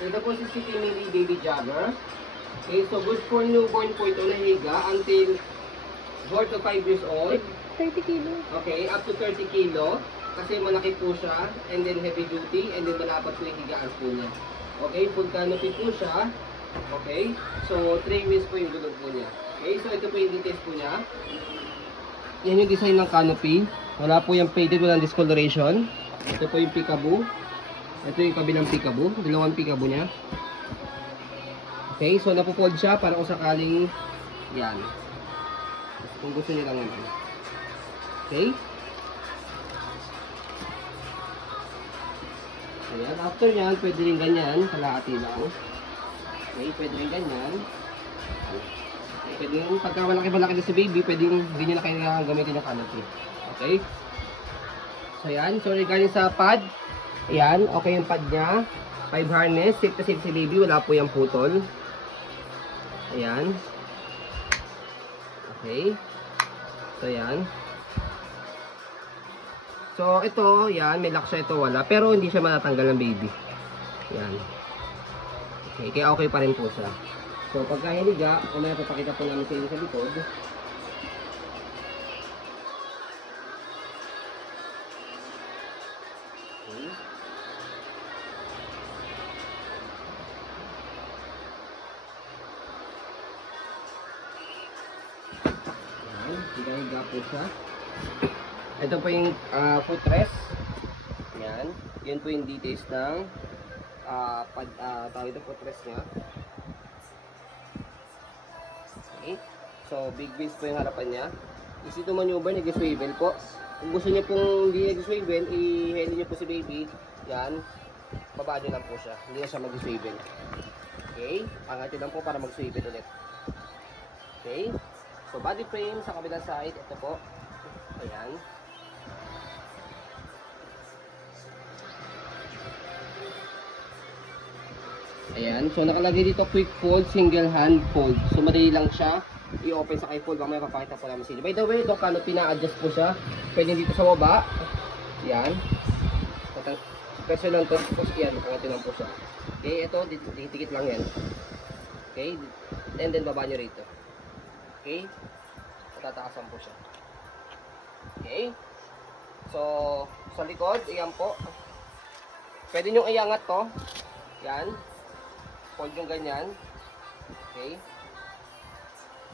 Ito po si City Mini Baby Jogger. Okay, so good for newborn po ito na higa until 4 to 5 years old. 30 kilo. Okay, up to 30 kilo. Kasi malaki po siya, and then heavy duty, and then malapat po yung higaan po niya. Okay, full canopy po siya. Okay, so 3 wheels po yung gulong po niya. Okay, so ito po yung details po niya. Yan yung design ng canopy. Wala po yung faded, walang discoloration. Ito po yung peekaboo. Ito yung kabilang peekaboo. Dalawang peekaboo niya. Okay, so napufold siya para kung sakaling yan. Kung gusto niyo lang naman. Okay? Ayan, after nyan, pwede rin ganyan, kalahati lang. Okay, pwede rin ganyan. Okay, pwede rin, pagka malaki-malaki na si baby, pwede rin, hindi nyo na kailangan gamitin yung canopy. Okay? So ayan, so regarding sa pad, ayan, okay yung pad niya. 5 harness, safe to safe si baby, wala po yung putol. Ayan. Okay. So ayan. So, ito, yan, may lock siya, ito wala. Pero hindi siya matatanggal ng baby. Yan. Okay, kaya okay pa rin po siya. So, pagka hiniga, umaya papakita po namin sa inyo sa likod. Okay. Yan, higa-higa po siya. Ito po yung footrest. Yan. Yan po yung details ng tawag ito footrest niya. Okay. So, big wheels po yung harapan niya. Easy to maneuver, nag-swivel po. Kung gusto niyo pong hindi nag-swivel, i-heli niyo po si baby. Yan. Baba niyo lang po siya. Hindi na siya mag-swivel. Okay. Angat niyo lang po para mag-swivel ulit. Okay. So, body frame sa kabilang side. Ito po. Ayan. Ayan, so nakalagay dito quick fold, single hand fold. So madali lang siya i-open sa kay fold. Mamaya papakita po namin sa inyo. By the way, itong canopy na-adjust po siya. Pwede dito sa baba. Ayan. Kasi lang to, tapos yan, pangatin lang po siya. Okay, ito, dikit lang yan. Okay, and then baba nyo rito. Okay, tatakasan po siya. Okay, so sa likod, ayan po. Pwede nyo iangat to. Yan. Fold yung ganyan. Okay.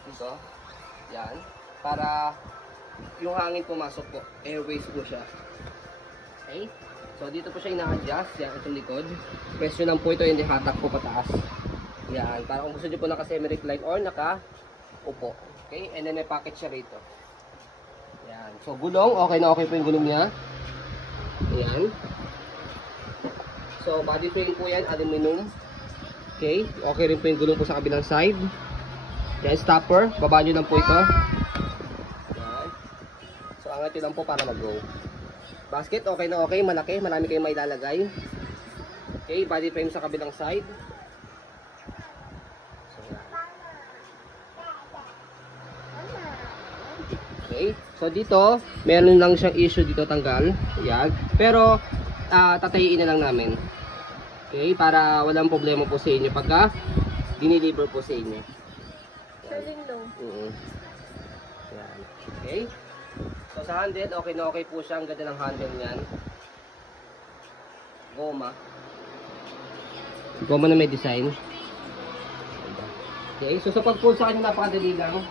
Dito. Yan. Para yung hangin pumasok po. Airways po siya. Okay. So, dito po siya ina-adjust. Yan, itong likod. Question lang po ito, hindi hatak po pataas. Yan. Para kung gusto nyo po naka-semi-recline or naka-upo. Okay. And then may packet siya rito. Yan. So, gulong. Okay na okay po yung gulong niya. Yan. So, body frame po yan, aluminum. Okay, okay rin po yung gulong po sa kabilang side. Yan, stopper. Baba nyo lang po ito. Yan. So, angat nyo lang po para mag-go. Basket, okay na okay. Malaki, marami kayong mailalagay. Okay, body frame sa kabilang side. So, yan. Okay, so dito, meron lang siyang issue dito tanggal. Yan. Pero, tatayiin na lang namin. Okay, para walang problema po sa inyo pagka diniliver po sa inyo. Selling low. Yan. Okay. So sa handle, okay na okay po siya. Ang ganda ng handle niyan. Goma. Goma na may design. Okay, so sa pag-fold sa kanya napakadali lang.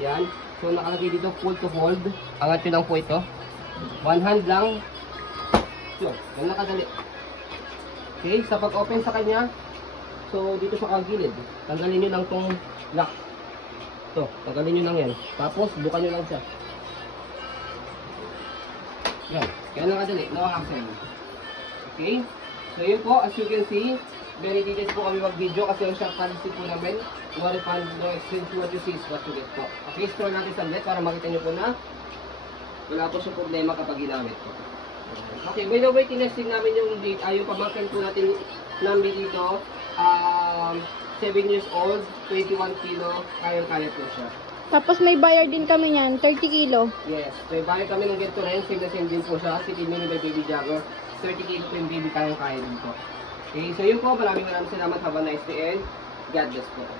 Yan. So nakalagay dito full to hold. Angat nyo lang po ito. One hand lang. So, yan nakadali. Okay, sa pag-open sa kanya, so dito sa kagilid, tanggalin nyo lang tong lock. So, tanggalin nyo lang yan. Tapos, bukan nyo lang siya. Yan, yan nakadali, no hassle. Okay, so yun po, as you can see, very details po kami mag-video kasi yung short policy po namin, no refund, no exchange, what you see is what you get po. Okay, store natin saglit para makita nyo po na wala po siyang problema kapag ginamit po. Okay, by the way, tinesting namin yung date. Yung pamangkin po natin namin dito, 7 years old, 21 kilo, kayang-kaya po siya. Tapos may buyer din kami niyan, 30 kilo. Yes, so buyer kami ng ganito rin, same na same din po siya, City Mini by Baby Jogger, 30 kilo po yung baby, kayang-kaya din po. Okay, so yun po. Maraming salamat. Have a nice day and God bless po.